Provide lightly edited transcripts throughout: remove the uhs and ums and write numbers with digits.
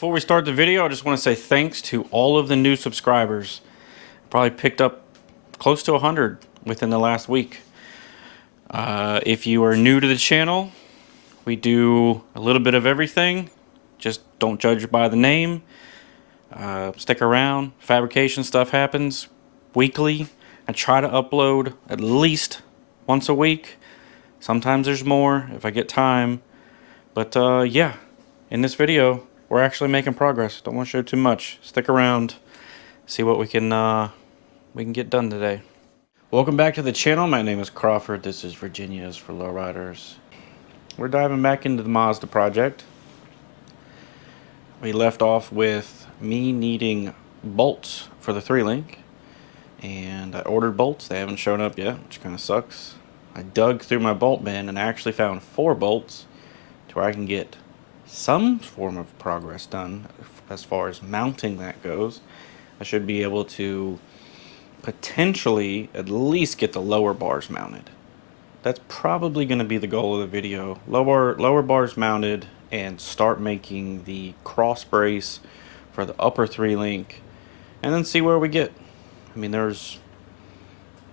Before we start the video, I just want to say thanks to all of the new subscribers. Probably picked up close to 100 within the last week. If you are new to the channel, we do a little bit of everything. Just don't judge by the name. Stick around. Fabrication stuff happens weekly. I try to upload at least once a week. Sometimes there's more if I get time. But yeah, in this video, we're actually making progress. Don't want to show too much. Stick around. See what we can get done today. Welcome back to the channel. My name is Crawford. This is Virginia's for Lowriders. We're diving back into the Mazda project. We left off with me needing bolts for the 3-link, and I ordered bolts. They haven't shown up yet, which kind of sucks. I dug through my bolt bin and I actually found 4 bolts to where I can get some form of progress done as far as mounting that goes. I should be able to potentially at least get the lower bars mounted. That's probably going to be the goal of the video. Lower bars mounted and start making the cross brace for the upper 3-link and then see where we get. I mean, there's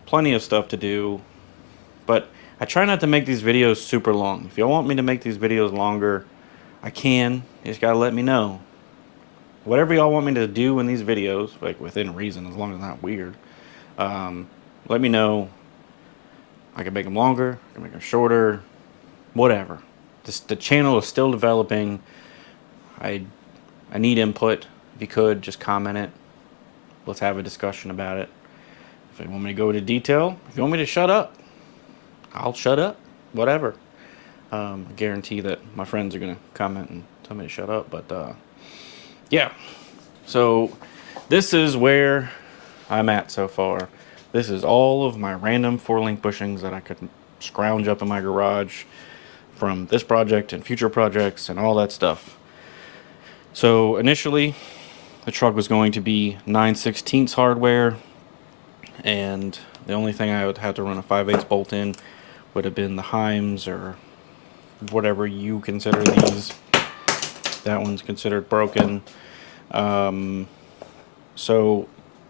plenty of stuff to do, but I try not to make these videos super long. If you want me to make these videos longer, I can. You just gotta let me know. Whatever y'all want me to do in these videos, like within reason, as long as it's not weird, let me know. I can make them longer, I can make them shorter, whatever. The channel is still developing. I need input. If you could, just comment it. Let's have a discussion about it. If you want me to go into detail, if you want me to shut up, I'll shut up. Whatever. I guarantee that my friends are going to comment and tell me to shut up. But, yeah. So, this is where I'm at so far. This is all of my random 4-link bushings that I could scrounge up in my garage from this project and future projects and all that stuff. So, initially, the truck was going to be 9/16 hardware. And the only thing I would have to run a 5/8 bolt in would have been the Heims or whatever you consider these. That one's considered broken. So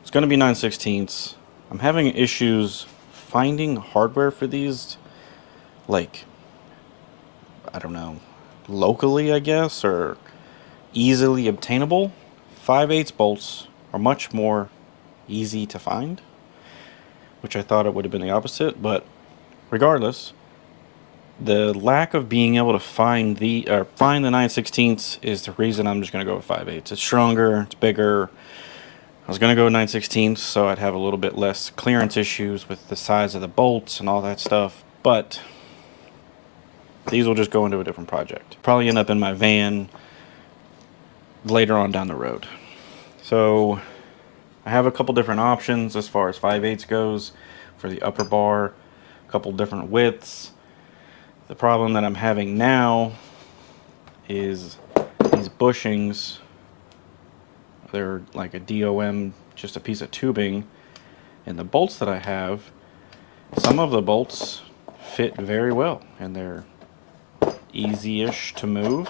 it's going to be 9/16. I'm having issues finding hardware for these, like, I don't know, locally, I guess, or easily obtainable. 5/8 bolts are much more easy to find, which I thought it would have been the opposite, but regardless, the lack of being able to find the 9/16 is the reason I'm just going to go with 5/8. It's stronger, it's bigger. I was going to go 9/16 so I'd have a little bit less clearance issues with the size of the bolts and all that stuff, but these will just go into a different project. Probably end up in my van later on down the road. So I have a couple different options as far as 5/8 goes for the upper bar, a couple different widths. The problem that I'm having now is these bushings. They're like a DOM, just a piece of tubing, and the bolts that I have, some of the bolts fit very well and they're easy-ish to move.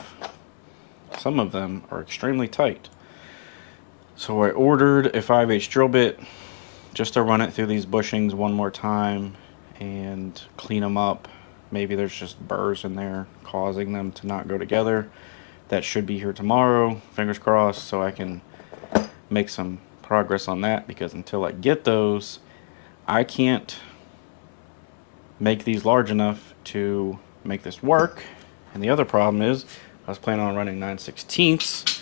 Some of them are extremely tight. So I ordered a 5/8 drill bit just to run it through these bushings one more time and clean them up. Maybe there's just burrs in there causing them to not go together. That should be here tomorrow, fingers crossed, so I can make some progress on that, because until I get those, I can't make these large enough to make this work. And the other problem is I was planning on running 9/16,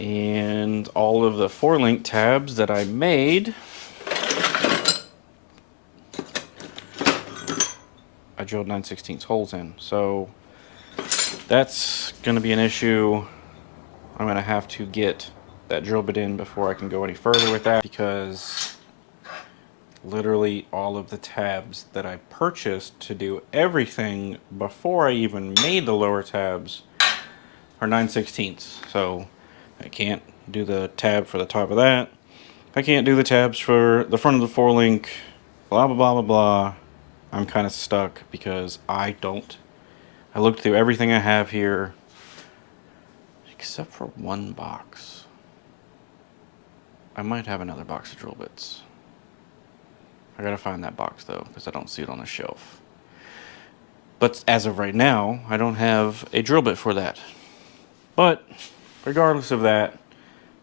and all of the 4-link tabs that I made, I drilled 9/16 holes in. So that's going to be an issue. I'm going to have to get that drill bit in before I can go any further with that, because literally all of the tabs that I purchased to do everything before I even made the lower tabs are 9/16. So I can't do the tab for the top of that. I can't do the tabs for the front of the 4-link, blah, blah, blah, blah, blah. I'm kind of stuck because I looked through everything I have here, except for one box. I might have another box of drill bits. I gotta find that box though, because I don't see it on the shelf. But as of right now, I don't have a drill bit for that. But regardless of that,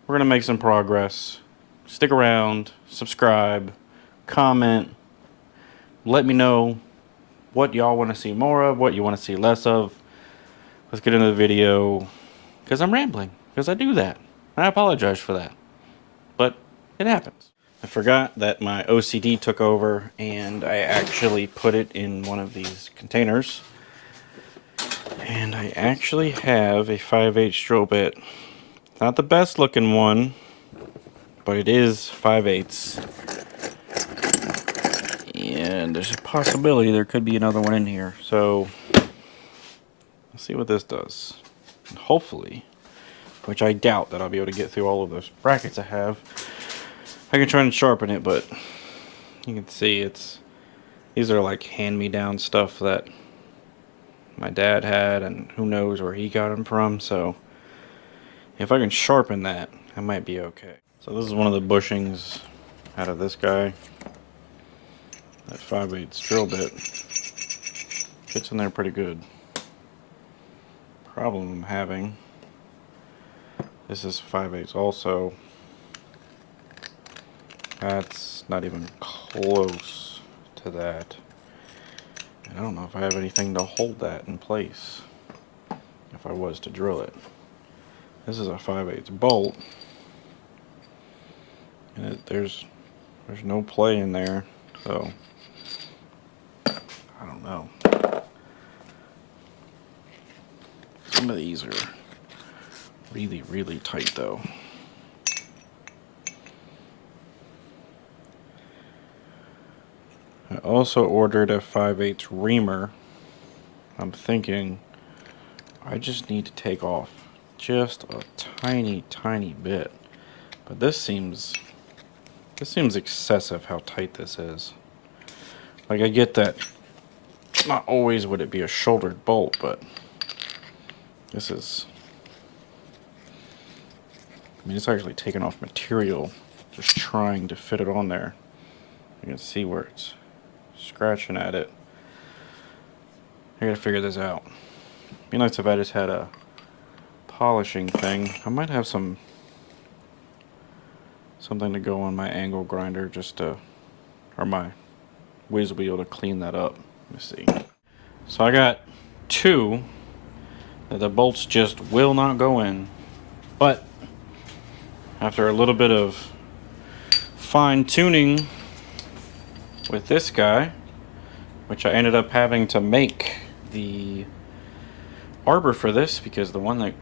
we're gonna make some progress. Stick around, subscribe, comment, let me know what y'all want to see more of, what you want to see less of. Let's get into the video, because I'm rambling, because I do that. I apologize for that, but it happens. I forgot that my OCD took over, and I actually put it in one of these containers. And I actually have a 5/8 drill bit. Not the best looking one, but it is 5/8. And there's a possibility there could be another one in here. So let's see what this does. And hopefully, which I doubt that I'll be able to get through all of those brackets I have, I can try and sharpen it, but you can see these are like hand-me-down stuff that my dad had, and who knows where he got them from. So if I can sharpen that, I might be okay. So this is one of the bushings out of this guy. That 5/8 drill bit fits in there pretty good. Problem I'm having, this is 5/8 also. That's not even close to that. And I don't know if I have anything to hold that in place if I was to drill it. This is a 5/8 bolt, and there's no play in there, so I don't know. Some of these are really, really tight though. I also ordered a 5/8 reamer. I'm thinking I just need to take off just a tiny, tiny bit. But this seems excessive how tight this is. Like, I get that not always would it be a shouldered bolt, but this is, I mean, it's actually taking off material just trying to fit it on there. You can see where it's scratching at it. I gotta figure this out. Be nice if I just had a polishing thing. I might have something to go on my angle grinder just to, or my whiz wheel to clean that up. Let me see. So I got two that the bolts just will not go in, but after a little bit of fine tuning with this guy, which I ended up having to make the arbor for this because the one that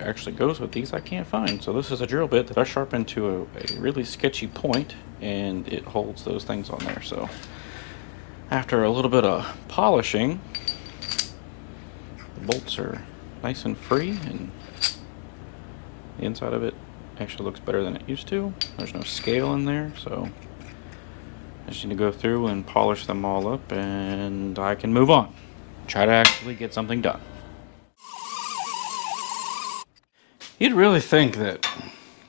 actually goes with these I can't find. So this is a drill bit that I sharpened to a really sketchy point, and it holds those things on there. So after a little bit of polishing, the bolts are nice and free, and the inside of it actually looks better than it used to. There's no scale in there, so I just need to go through and polish them all up, and I can move on. Try to actually get something done. You'd really think that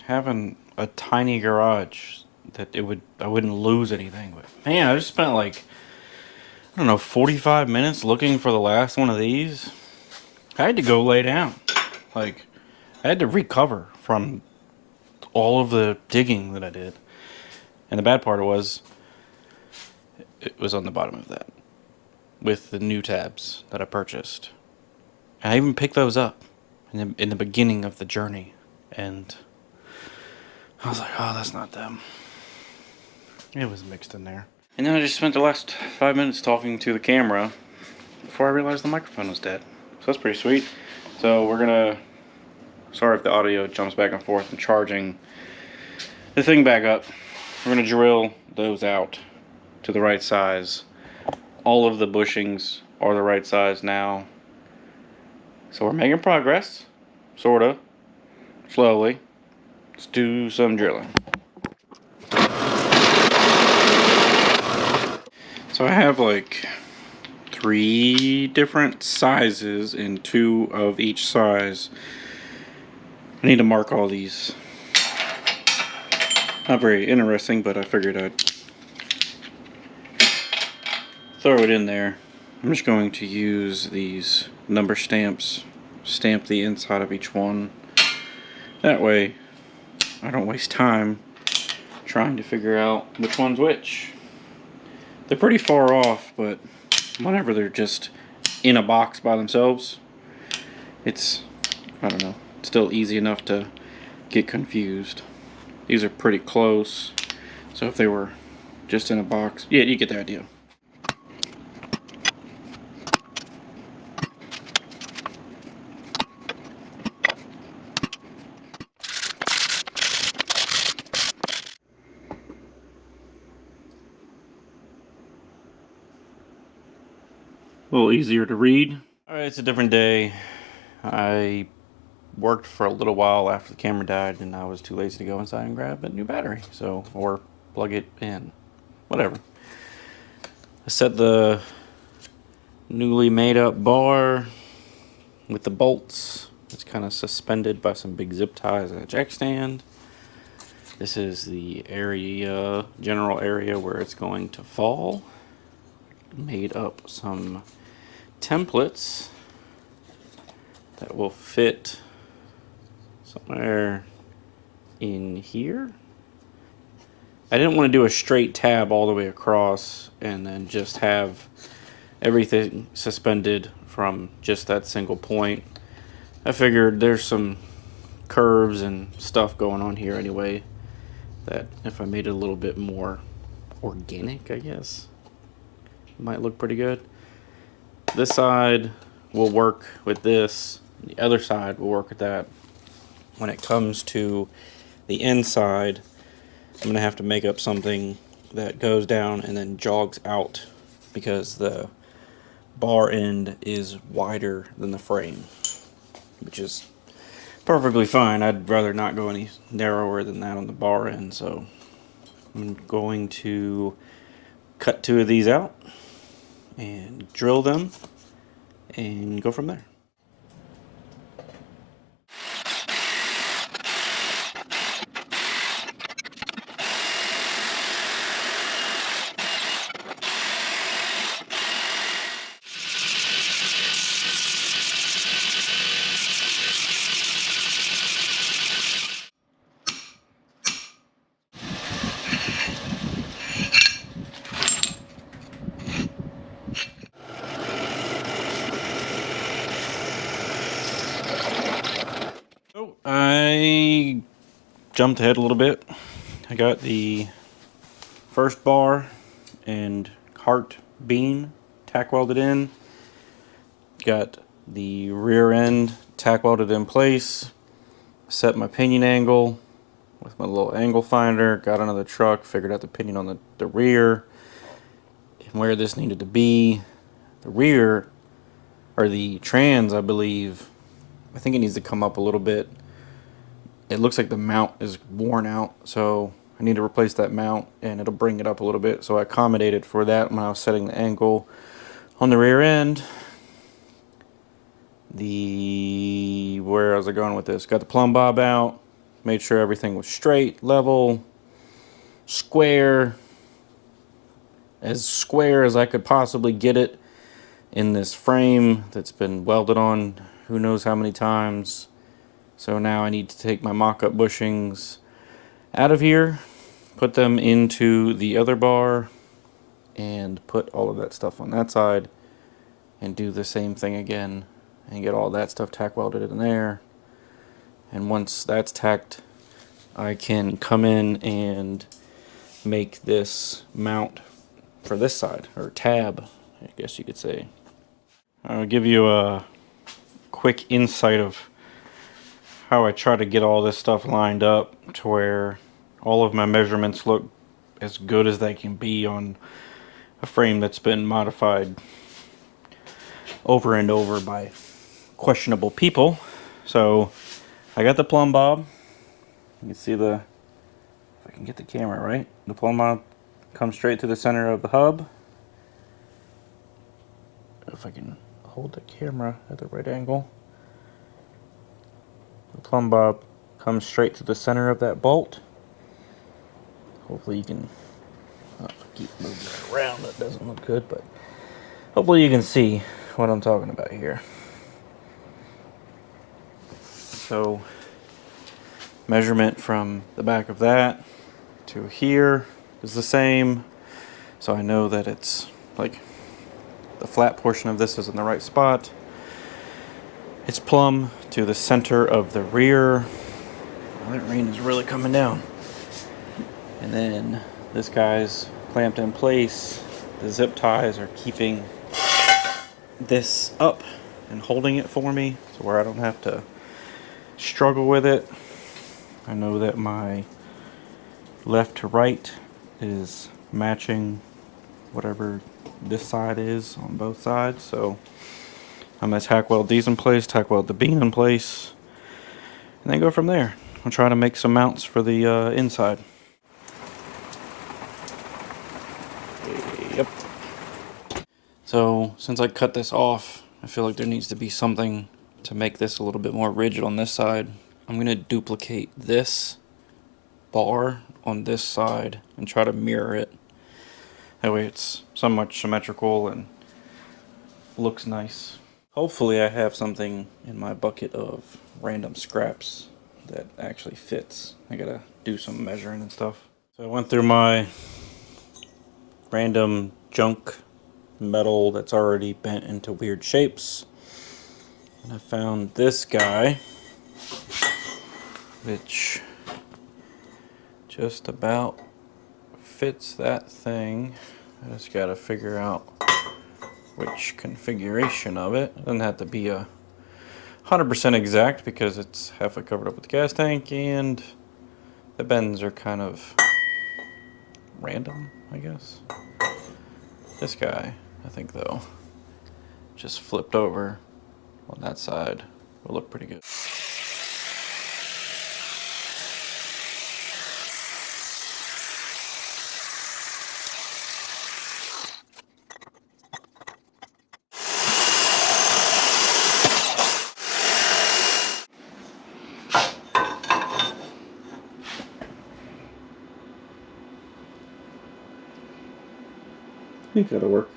having a tiny garage that I wouldn't lose anything, but man, I just spent like, I don't know, 45 minutes looking for the last one of these. I had to go lay down. Like, I had to recover from all of the digging that I did. And the bad part was, it was on the bottom of that with the new tabs that I purchased. And I even picked those up in the beginning of the journey, and I was like, oh, that's not them. It was mixed in there. And then I just spent the last 5 minutes talking to the camera before I realized the microphone was dead. So that's pretty sweet. So we're gonna, sorry if the audio jumps back and forth, I'm charging the thing back up. We're gonna drill those out to the right size. All of the bushings are the right size now. So we're making progress, sorta, slowly. Let's do some drilling. So I have like 3 different sizes and 2 of each size. I need to mark all these. Not very interesting, but I figured I'd throw it in there. I'm just going to use these number stamps, stamp the inside of each one. That way I don't waste time trying to figure out which one's which. They're pretty far off, but whenever they're just in a box by themselves, it's, I don't know, still easy enough to get confused. These are pretty close, so if they were just in a box, yeah, you get the idea. A little easier to read. Alright, it's a different day. I worked for a little while after the camera died, and I was too lazy to go inside and grab a new battery, so, or plug it in. Whatever. I set the newly made up bar with the bolts. It's kind of suspended by some big zip ties and a jack stand. This is the area, general area where it's going to fall. Made up some templates that will fit somewhere in here. I didn't want to do a straight tab all the way across and then just have everything suspended from just that single point. I figured there's some curves and stuff going on here anyway, that if I made it a little bit more organic, I guess, it might look pretty good. This side will work with this, the other side will work with that. When it comes to the inside, I'm going to have to make up something that goes down and then jogs out, because the bar end is wider than the frame, which is perfectly fine. I'd rather not go any narrower than that on the bar end, so I'm going to cut 2 of these out and drill them and go from there. So I jumped ahead a little bit. I got the first bar and heart beam tack welded in. Got the rear end tack welded in place. Set my pinion angle with my little angle finder. Got another truck, figured out the pinion on the rear and where this needed to be. The rear, or the trans, I believe, I think it needs to come up a little bit. It looks like the mount is worn out, so I need to replace that mount and it'll bring it up a little bit. So I accommodated for that when I was setting the angle on the rear end. Where was I going with this? Got the plumb bob out, made sure everything was straight, level, square as I could possibly get it in this frame that's been welded on who knows how many times. So now I need to take my mock-up bushings out of here, put them into the other bar, and put all of that stuff on that side, and do the same thing again, and get all that stuff tack welded in there. And once that's tacked, I can come in and make this mount for this side, or tab, I guess you could say. I'll give you a quick insight of how I try to get all this stuff lined up to where all of my measurements look as good as they can be on a frame that's been modified over and over by questionable people. So I got the plumb bob. You can see if I can get the camera right, the plumb bob comes straight to the center of the hub. If I can hold the camera at the right angle, the plumb bob comes straight to the center of that bolt. Hopefully you can, keep moving it around, that doesn't look good, but hopefully you can see what I'm talking about here. So measurement from the back of that to here is the same, so I know that it's like the flat portion of this is in the right spot. It's plumb to the center of the rear. Oh, that rain is really coming down. And then this guy's clamped in place. The zip ties are keeping this up and holding it for me, so where I don't have to struggle with it. I know that my left to right is matching whatever this side is on both sides, so I'm going to tack weld these in place, tack weld the beam in place, and then go from there. I'll try to make some mounts for the inside. Yep. So since I cut this off, I feel like there needs to be something to make this a little bit more rigid on this side. I'm going to duplicate this bar on this side and try to mirror it. That way it's somewhat symmetrical and looks nice. Hopefully I have something in my bucket of random scraps that actually fits. I gotta do some measuring and stuff. So I went through my random junk metal that's already bent into weird shapes, and I found this guy, which just about fits that thing. I just gotta figure out which configuration of it. It doesn't have to be 100% exact because it's halfway covered up with the gas tank, and the bends are kind of random, I guess. This guy, I think though, just flipped over on that side will look pretty good. I think that'll work.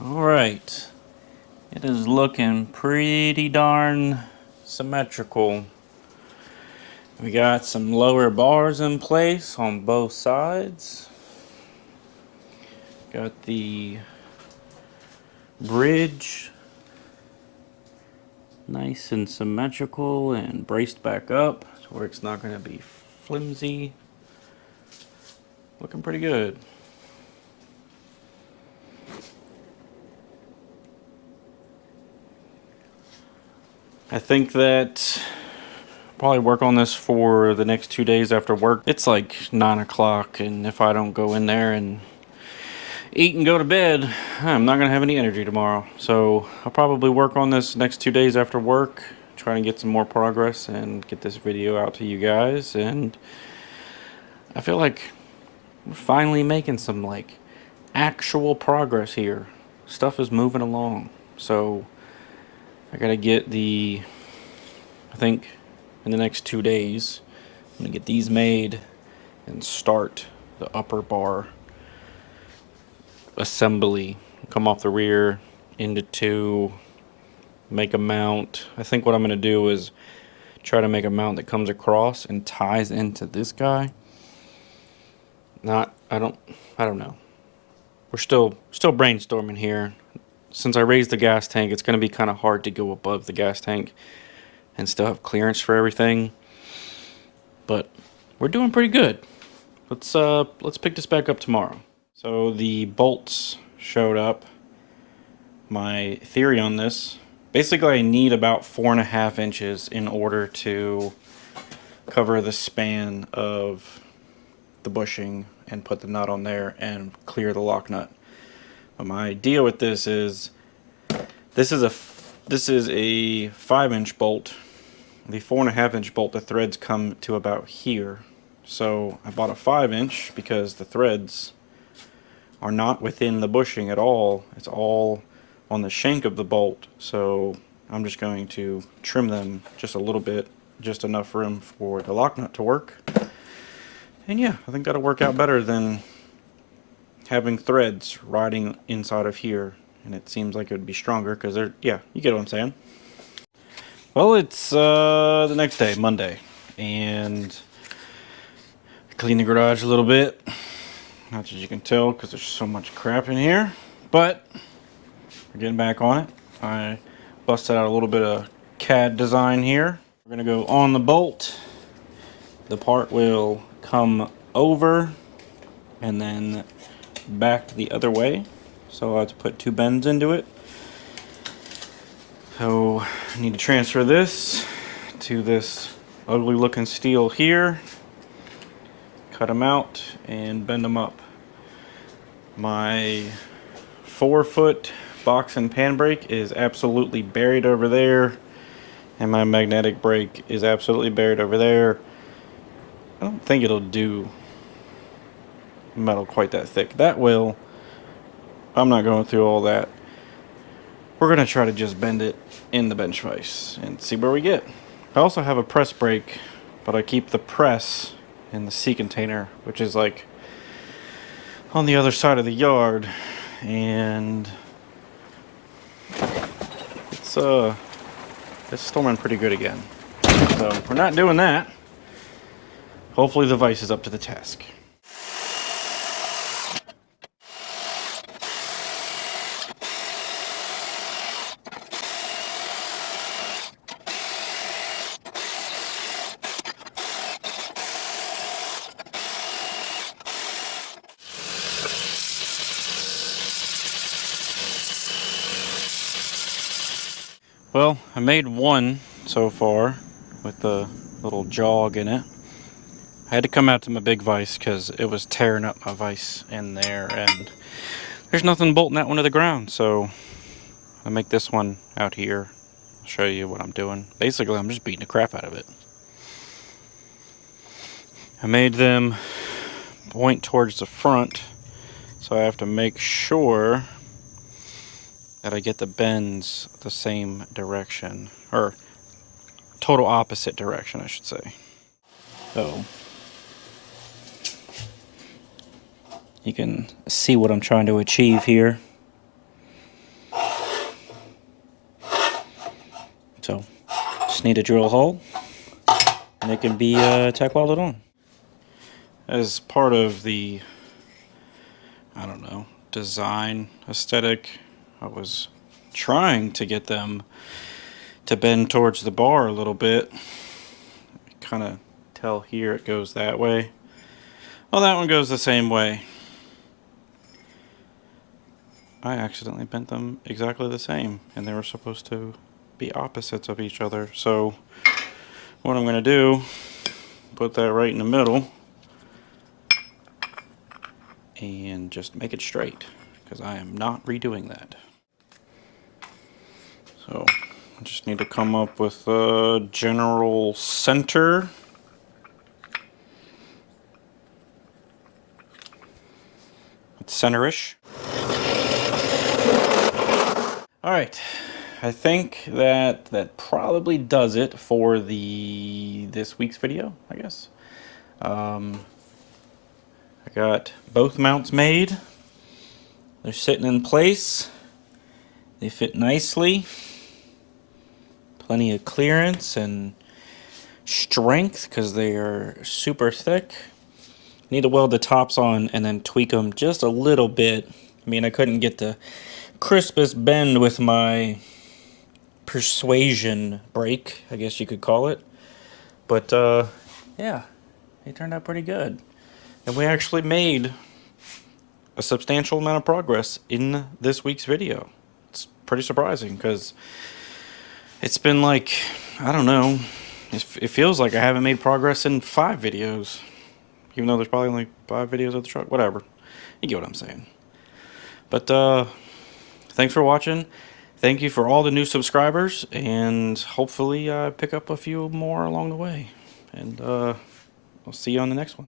Alright, it is looking pretty darn symmetrical. We got some lower bars in place on both sides. Got the bridge nice and symmetrical and braced back up to where it's not going to be flimsy. Looking pretty good. I think that I'll probably work on this for the next 2 days after work. It's like 9 o'clock, and if I don't go in there and eat and go to bed, I'm not gonna have any energy tomorrow. So I'll probably work on this next 2 days after work, try and get some more progress and get this video out to you guys. And I feel like we're finally making some like actual progress here. Stuff is moving along. So I gotta get I think in the next 2 days, I'm gonna get these made and start the upper bar assembly. Come off the rear into two, make a mount. I think what I'm gonna do is try to make a mount that comes across and ties into this guy. I don't know. We're still brainstorming here. Since I raised the gas tank, it's gonna be kind of hard to go above the gas tank and still have clearance for everything. But we're doing pretty good. Let's pick this back up tomorrow. So the bolts showed up. My theory on this, basically I need about 4.5 inches in order to cover the span of the bushing and put the nut on there and clear the lock nut. But my idea with this is a 5-inch bolt the 4.5-inch bolt, the threads come to about here. So I bought a 5-inch because the threads are not within the bushing at all. It's all on the shank of the bolt. So I'm just going to trim them just a little bit, just enough room for the lock nut to work. And yeah, I think that'll work out better than having threads riding inside of here. And it seems like it would be stronger because they're, yeah, you get what I'm saying. Well, it's the next day, Monday, and I cleaned the garage a little bit. Not that you can tell because there's so much crap in here, but we're getting back on it. I busted out a little bit of CAD design here. We're gonna go on the bolt. The part will come over and then back the other way. So I have to put 2 bends into it. So I need to transfer this to this ugly looking steel here, cut them out and bend them up. My 4-foot box and pan brake is absolutely buried over there, and my magnetic brake is absolutely buried over there. I don't think it'll do metal quite that thick. That will. I'm not going through all that. We're gonna try to just bend it in the bench vise and see where we get. I also have a press brake, but I keep the press in the sea container, which is like on the other side of the yard, and it's storming pretty good again. So we're not doing that. Hopefully the vise is up to the task. Well, I made one so far with the little jog in it. I had to come out to my big vise because it was tearing up my vise in there, and there's nothing bolting that one to the ground. So I make this one out here. I'll show you what I'm doing. Basically, I'm just beating the crap out of it. I made them point towards the front, so I have to make sure that I get the bends the same direction, or total opposite direction, I should say. So you can see what I'm trying to achieve here. So just need to drill a hole and it can be tack welded on. As part of the, I don't know, design aesthetic, I was trying to get them to bend towards the bar a little bit. Kind of tell here it goes that way. Well, that one goes the same way. I accidentally bent them exactly the same, and they were supposed to be opposites of each other. So what I'm going to do, put that right in the middle and just make it straight, because I am not redoing that. So I just need to come up with a general center. It's center-ish. Alright, I think that probably does it for this week's video, I guess. I got both mounts made. They're sitting in place. They fit nicely. Plenty of clearance and strength because they are super thick. Need to weld the tops on and then tweak them just a little bit. I mean, I couldn't get the crispest bend with my persuasion brake, I guess you could call it. But yeah, they turned out pretty good. And we actually made a substantial amount of progress in this week's video. It's pretty surprising because it's been like, I don't know, it feels like I haven't made progress in 5 videos. Even though there's probably only 5 videos of the truck. Whatever. You get what I'm saying. But thanks for watching. thank you for all the new subscribers, and hopefully pick up a few more along the way. And I'll see you on the next one.